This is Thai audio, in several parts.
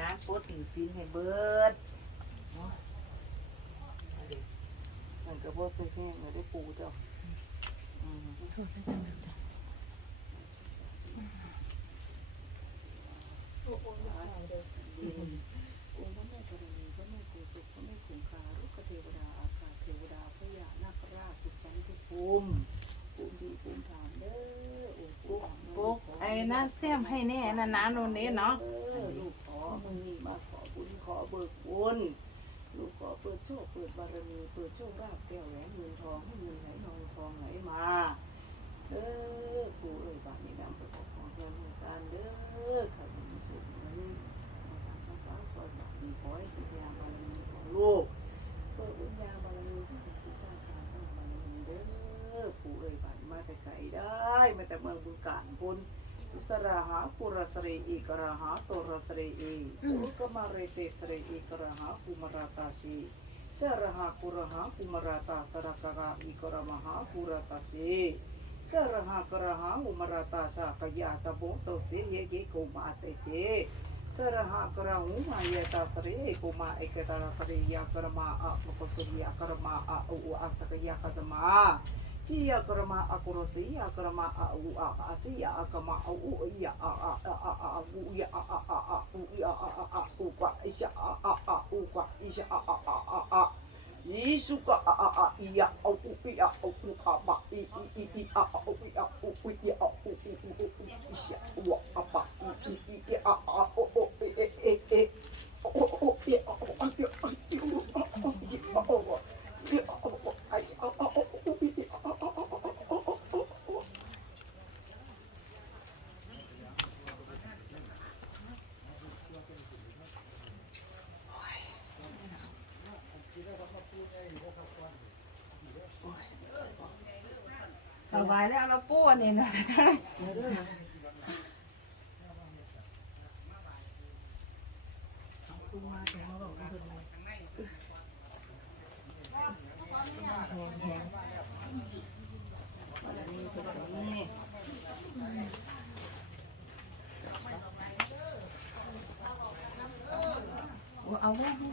ล้างโคตรถึงซีนให้เบิดเนาะเอาดิมันก็บ่ไปแห้งเลยได้ปูเจ้าอืมอืมองค์พระแม่ธรณีพระแม่โกศลพระแม่คงคารุกเทวดาอาคาเทวดาพระยานาคราชทุกชั้นทุภูมิภูมิดีภูมิฐานเด้อโอ้ปุ๊กปุ๊กไอ้นั่นแซมให้แน่นะนะโนนเน้เนาะ เออลูกขอมึงนี่มาขอบุญขอ เบิกบุญลูกขอเปิดโชคเปิดบารมีเปิดโชคลาภแก้วแหวนเงินทองให้เงินไหลนองทองไหลมาเด้อปู่เอ้ยบาทนี้นำไปขอของเงินของการเด้อขันมีสุขเงินมาสร้างฟ้าคอยบาทมีขอให้ปัญญาบารมีของลูกเปิดวิญญาบารมีสร้างกิจสร้างการสร้างบารมีเด้อปู่เอ่ยบานมาแต่ไกลได้มาแต่เมืองบึงกาฬพุน สุสราหาปุรสเรอีกราหาโตรสเรอีจุกมาเรเตสเรอีกราหาภูมราตาชีสรหาปุรหาภูมราตาสรกกาอีกรมหาปุรตาชีสรหากระหาอุมราตาสากยาตะโบโตเสเยเยโกมาเตเตสรหากระหูมายตาสริกุมาเอกตาสริยากรมาอะมกสุริยากรมาอะอุอาสกยาคสมาฮิยากรมาอะกุรสียากรมา อะอุอาอาสิยากรมาอะอุยาอะอะอะอะอะอุยาอะอะอะอะอุยาอะอะอะอุกะอิชะอะอะอะอุกะอิชะอะอะอะอะอะยิสุกะอะอะอะอิยะอะอุอิยะอะอุอะบะอิอิอิอิอะอะอุอิยะอุอิยะอะอุอุอุอุอิชะวะอะบะอิอิอิอิอะอะโอโอเอเอเอเอโอโอเออะอะอะอะอะอิวอะอะอิอะอะอะอิอะอะอะไออะอะอะอุอิอะอะอะอะอะ สบายแล้วเราปูอันนี้นะใช่คุณมาถึงมาบอกกันเลยแหงแหงวันนี้เป็นแบบนี้เอาไว้ ขอ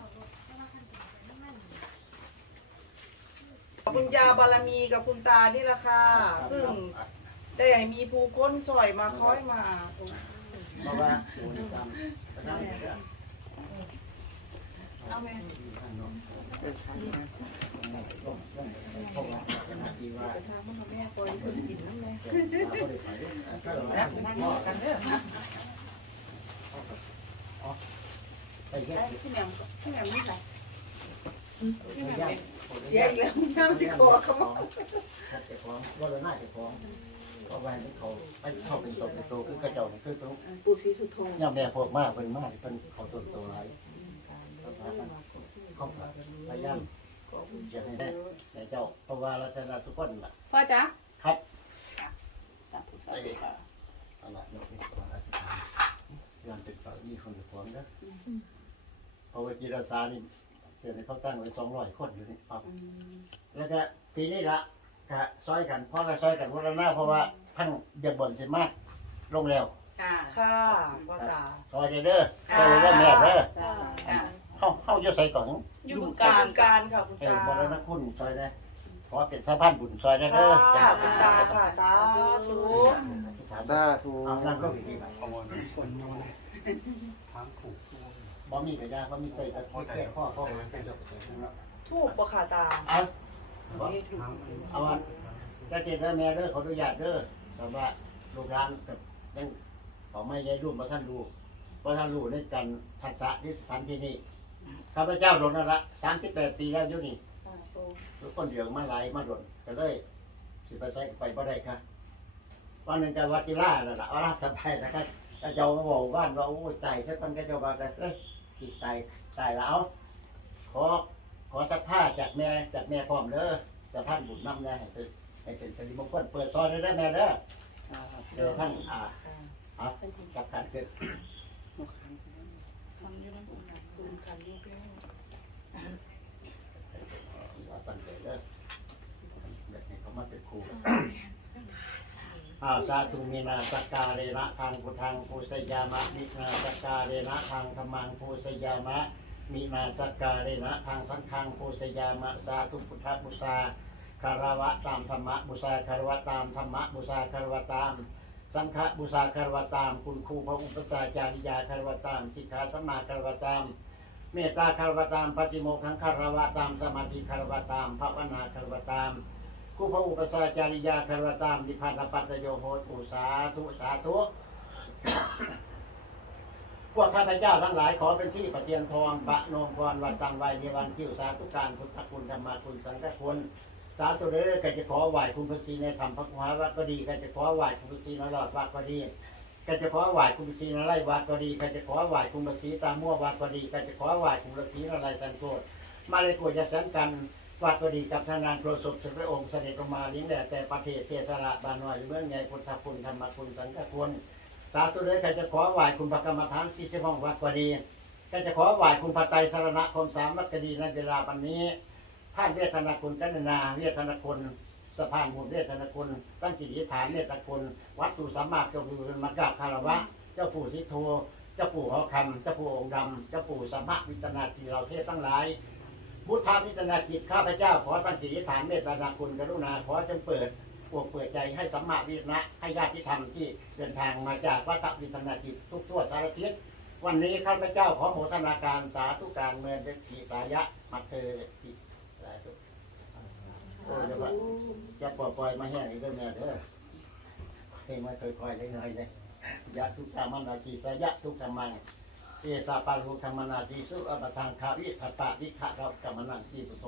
บคุณยาบารมีกับคุณตานี่แหละค่ะเพิ่งได้ให้มีผู้คนซอยมาคอยมาเพราะว่าโดนตามประจำเอาแม่ที่ว่าประชามันแม่ปล่อยคนกินน้ำแม่เราก็ได้ไปก็เรานั่งกันเด้อไปแค่พี่แหม่มพี่แหม่มนี่ค่ะพี่แหม่มย่า เสียอีกแล้วน้ำจิคอเขาบอกถ้าจะฟ้องว่าเราน่าจะฟ้องเพราะว่าเขาไปเข้าเป็นตัวเป็นตัวคือกระเจ้าคือตัวปู่ศรีสุโธย่าแม่พวกมากเป็นมากเป็นเขาตัวตัวไรเขาพยายามจะให้แต่เจ้าเพราะว่าเราจะทุกคนล่ะพ่อจ๊ะครับสาธุสาธุค่ะเอาละยกนี้ก่อนอธิษฐานย้อนเป็นฝ่ายมีคนจะฟ้องนะเพราะว่าจีราซานี่ เดี๋ยวนี้เขาตั้งไว้สองร้อยคนอยู่นี่ครับ แล้วก็ปีนี้ละก็ซอยกันเพราะเราซอยกันวันละหน้าเพราะว่าทั้งเดือนบนสิมาลงแล้วค่ะ ค่ะพ่อตาซอยเด้อซอยเด้อแม่เด้อค่ะ เข้าเข้าจะใส่ก่อนอยู่การการค่ะคุณเออตาบรณคุณซอยได้ขอเป็นสะพานบุญซอยได้เด้อค่ะคุณตาค่ะสาธุถามสาธุเอานั่นก็ดีเอา บ่มีกระยาบ่มีใส่ตะแก้ข้อข้อทูบปะค่ะตาเอาเอาอันจะเจเด้อแม่เด้อขออนุญาตเด้อแต่ว่าลูกหลานกับยังขอไม่ยายรุ่นมาท่านดูว่าท่านรู้ในการทักษะที่สันที่นี่ข้าพเจ้าโดนนั่นละสามสิบแปดปีแล้วอยู่นี่ทุกคนเดียวมาหลายมาโดนก็เลยสิไปใส่ไปบ่ได้ค่ะวันหนึ่งกับวัดติล่านั่นแหละว่าราชไปนะครับกระเจ้าก็บอกบ้านเราโอ้ยใจใช่ปันกระเจ้าว่ากันเอ้ย จิตใจใจแล้วขอขอศรัทธาจากแม่จากแม่พร้อมเด้อจะท่านบุญนำแน่ให้เป็นให้เป็นสิริมงคลเปิดซอยได้อแม่เด้อเดี๋ยวท่านอ่าอ่ากับการเกิดทำอยู่ในบุญนะบุญคันลูกแก้วว่าตั้งใจเด้อเด็กนี่เขามาเป็นครู อาสาธุมีนาสกกาเรนะทางพุทธังภูสยามะมินาสกกาเรนะทางธรรมังภูสยามะมินาสกกาเรนะทางสังฆังภูสยามะสาธุพุทธบุษาคารวะตามธรรมะบุษาคารวะตามธรรมะบุษาคารวะตาม สังฆบุษาคารวะตาม คุณครูพระอุปสาจาริยาคารวะตามสิกขาสมาคารวะตามเมตตาคารวะตามปฏิโมขังคารวะตามสมาธิคารวะตามภาวนาคารวะตาม กูพระอุปสาจาริยาคารตามดิพันธปัตโยโหตุสาธุสาธุพวกข้าพเจ้าทั้งหลายขอเป็นที่ประเทียนทองบะนมกรวันตังไวในวันคิวสาธุการพุทธคุณธรรมคุณสังฆคุณสาธุเด้อก็จะขอไหว้คุณพระศรีในธรรมพระมหาวัดก็ดีก็จะขอไหว้คุณพระศรีนรอดวัดก็ดีก็จะขอไหว้คุณพระศรีในไร่วัดก็ดีก็จะขอไหว้คุณพระศรีตามมั่ววัดก็ดีก็จะขอไหว้คุณพระศรีในไรสันโกดมาเลยกวดจะสันกัน วัดก็ดีกับทานานโปรดศพสิพระองค์เสด็จลงมาลี้งแด่แต่ประเทศเทศระบานน้อยเมืองใหญ่พุทธคุณธรรมคุณสังฆคุณสาธุเลยก็จะขอไหว้คุณพระกรรมฐานที่เจ้าห้องวัดก็ดีก็จะขอไหว้คุณพระไตรสรณคมสามวัดก็ดีในเวลาวันนี้ท่านเวทนาคุณกันนาเวทนาคุณสะพานบุญเวทนาคุณตั้งจิตอธิษฐานเวทนาคุณวัดสุสัมมาเจ้าปู่มากราบคารวะ เจ้าปู่สิโทเจ้าปู่หอคำเจ้าปู่องค์ดำเจ้าปู่สัมมาวิจนาทีเราเทพทั้งหลาย พุทธาวิจนาจิตข้าพเจ้า ขอตั้งจิตฐานเมตตาคุณกรุณาขอจงเปิดปวกเปิดใจให้สัมมาวิทนะให้ญาติธรรมที่เดินทางมาจากวัดวิสนาจิตทุกทั่วสารทิศวันนี้ข้าพเจ้าขอโมทนาการสาธุการเมืองเด็กขีสายะมาเตอติสาธุโอ้ยว่าอย่าปล่อยมาแห้งอีกเด้อแม่เด้อให้มาค่อยๆเลยหน่อยเลยยะทุกขามันนาจิสายะทุกขมัง เอสาปารุธรมนาทีสุอปทางคาวิทัปปะวิขะเรากรรมนังทีปุโส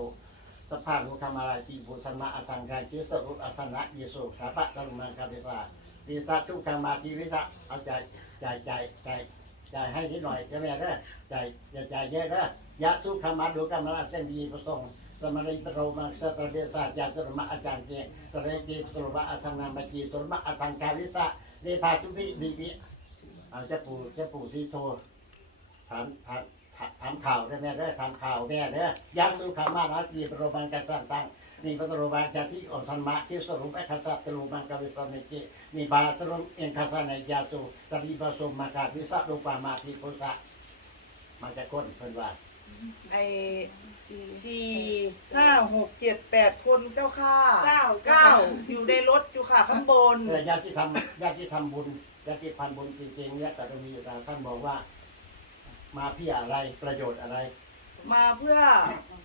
สภาพนุธรมาราจีบุสมาอัตังการเจสรุปอัสนะเยสุสาปะตังมังคาเดราดีสัตทุกขังมาจีวิสะเอาใจใจใจใจใจให้นิดหน่อยจะแม่เด้ใจอย่าใจเยอะเด้อยะสุขมาดูกรรมราเส้นดีประสงค์สมริตโรมาสตรเดสาจาสรมะอาจารย์เจสเกสรมะอัตังนามาจีสรมะอัตังกาวิสะเดพาทุพิดีวิเอาเจ้าปู่เจ้าปู่ที่โท ถามถามถามข่าวได้แม่เด้อถามข่าวแม่เด้อยังดูคำมานาจีปรมังกันตั้งตั้งนี่พระสรุปาจาที่อ่อนธรรมะที่สรุปไอ้คาสัตตรุมังกวิสเมกินี่บาสรุปเองคาสานยาสุสรีบาสุมากาวิสัพลุปามาทิพุสะมันจะก้นเพิ่นว่าไอสี่ห้าหกเจ็ดแปดคนเจ้าค่ะเก้าเก้าอยู่ในรถอยู่ค่ะข้างบนเออญาติที่ทำญาติที่ทำบุญญาติที่พันบุญจริงๆเนี่ยแต่ตรงนี้ท่านบอกว่า มาเพื่ออะไรประโยชน์อะไร มาเพื่อ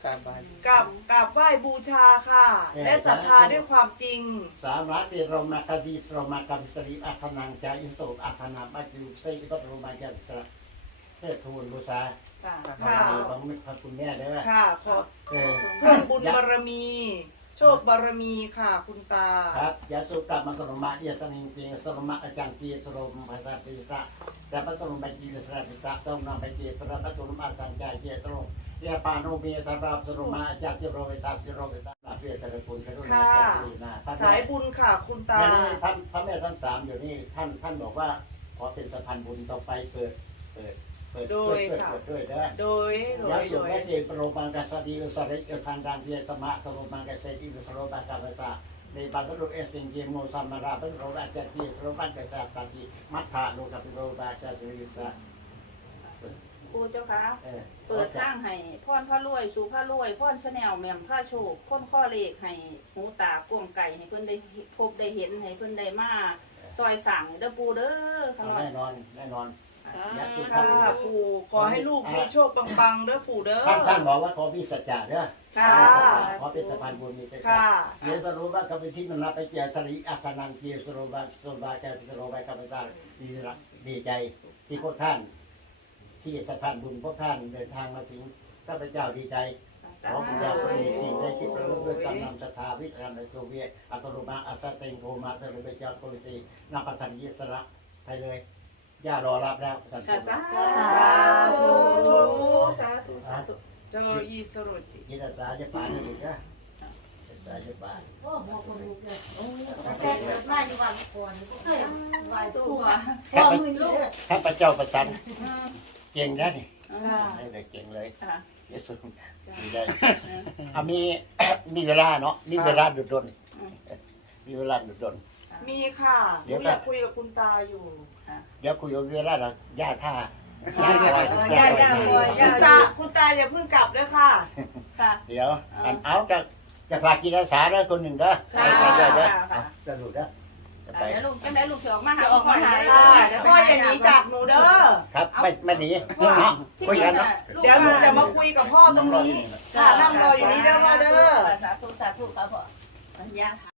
การบานกราบกราบไหว้บูชาค่ะ เออ และศรัทธาด้วยความจริง สามรัตเตโรมาคดีโรมากาวิสรีอัธนังจาอินโสอัธนาบัจจุเซกิตโรมาจาวิสระเทศทูลบูชาค่ะ ค่ะ บางมิตรพระคุณแม่เด้อค่ะ ขอเออ เพิ่มบุญบารมี โชคบารมีค่ะคุณตา ครับยาสุกับมัสรมะเดียสนิงเตียสรมะอาจารย์เตียสรมภาษาปิสะแต่ปัสรมบัจีวิสระปิสะต้องนำไปเกียพระปัสรมอาจารย์ใจเกียตรงเรียปานุเมียตาราสรมะอาจารย์เจโรเวตาเจโรเวตาลาเพียสระคุณกรุณาจารย์นะพระสายบุญค่ะคุณตาแม่นี่ท่านพระแม่ทั้งสามอยู่นี่ท่านท่านบอกว่าขอเป็นสะพานบุญต่อไปเปิดเปิด โดยค่ะด้วยเด้อโดยโดยายสุโดยแม่เจปรมังกัสติอุสริกสันดังเพียสมะสรมังกัสติสโรบังกัสสะในปัสรุเอสิงเกโมสัมมาราปัสสรุอาจารย์เพียสโรบังกัสสะตันติมัทธาโลกัปิโรบาจาสิริสะครูเจ้าคะเออเปิดทางให้พ่อนพระรวย สู่พระรวยพ่อนชาแนลแหม่มผ้าโชคพ่นข้อเลขให้หูตากวงไก่ให้เพิ่นได้พบได้เห็นให้เพิ่นได้มาซอยสั่งเด้อปูเด้อขางนอกแน่นอนแน่นอน สาค่ะปู่ขอให้ลูกมีโชคปังๆเด้อปู่เด้อ ท่านท่านบอกว่าขอพิสัจจะเด้อค่ะ ขอเป็นสะพานบุญมีสัจจะค่ะเดี๋ยวสรุปว่ากับที่มันนับไปเจอสริอัสนันเกียสรุปว่าสรุปว่าแกสรุปว่ากับอาจารย์ดีละดีใจที่พวกท่าน ที่สะพานบุญพวกท่านเดินทางมาถึงข้าพเจ้าดีใจขอคุณยาพระเอกสิ่งใดที่ประลุด้วยกำลังศรัทธาวิทยาในโซเวียตอัตโนมาอัสเตงโทมาเตลุเบเจ้าโคลิตีนับปัตตันยิสระไปเลย ย่ารอรับแล้วสันติสาสาธุสาธุสาธุเจออีสรุติยินดีสาจะป่านเลยนะสาจะป่านโอ้หมอคนลูกเลยโอ้ยแต่เกิดมาอยู่บ้านก่อนก็เคยไหวตัตู้วพ่อมือลูกข้าพเจ้าประสันเก่งนะนี่อ่าได้เลยเก่งเลยค่ะเยสุดีใจอะมีมีเวลาเนาะมีเวลาดุดดนมีเวลาดุดดนค มีค่ะหนูอยากคุยกับคุณตาอยู่ เดี๋ยวคุยกับเวลาเราย่าท่าย่าคอยย่าย่าคย่าอยคอย ย่า คุณตาคุณตาอย่าเพิ่งกลับด้วยค่ะ ค่ะ เดี๋ยวอันเอาจะจะฝากกินอาสาเด้อคนหนึ่งเด้อค่ะ ไปเด้อเด้อค่ะเอาสรุปเด้อจะไปเดี๋ยวลูกจังได้ลูกสิออกมาหาจะออกมาหาพ่ค่ะเดี๋ยวพ่ออย่างนี้จากหนูเด้อ ครับไม่ไม่หนีพ่อเนาะที่คุยกันเนาะลูกเดี๋ยวหนูจะมาคุยกับพ่อตรงนี้ ค่ะนั่งรออยู่นี้เด้อพ่อเด้อ สาธุสาธุครับพ่อสัญญา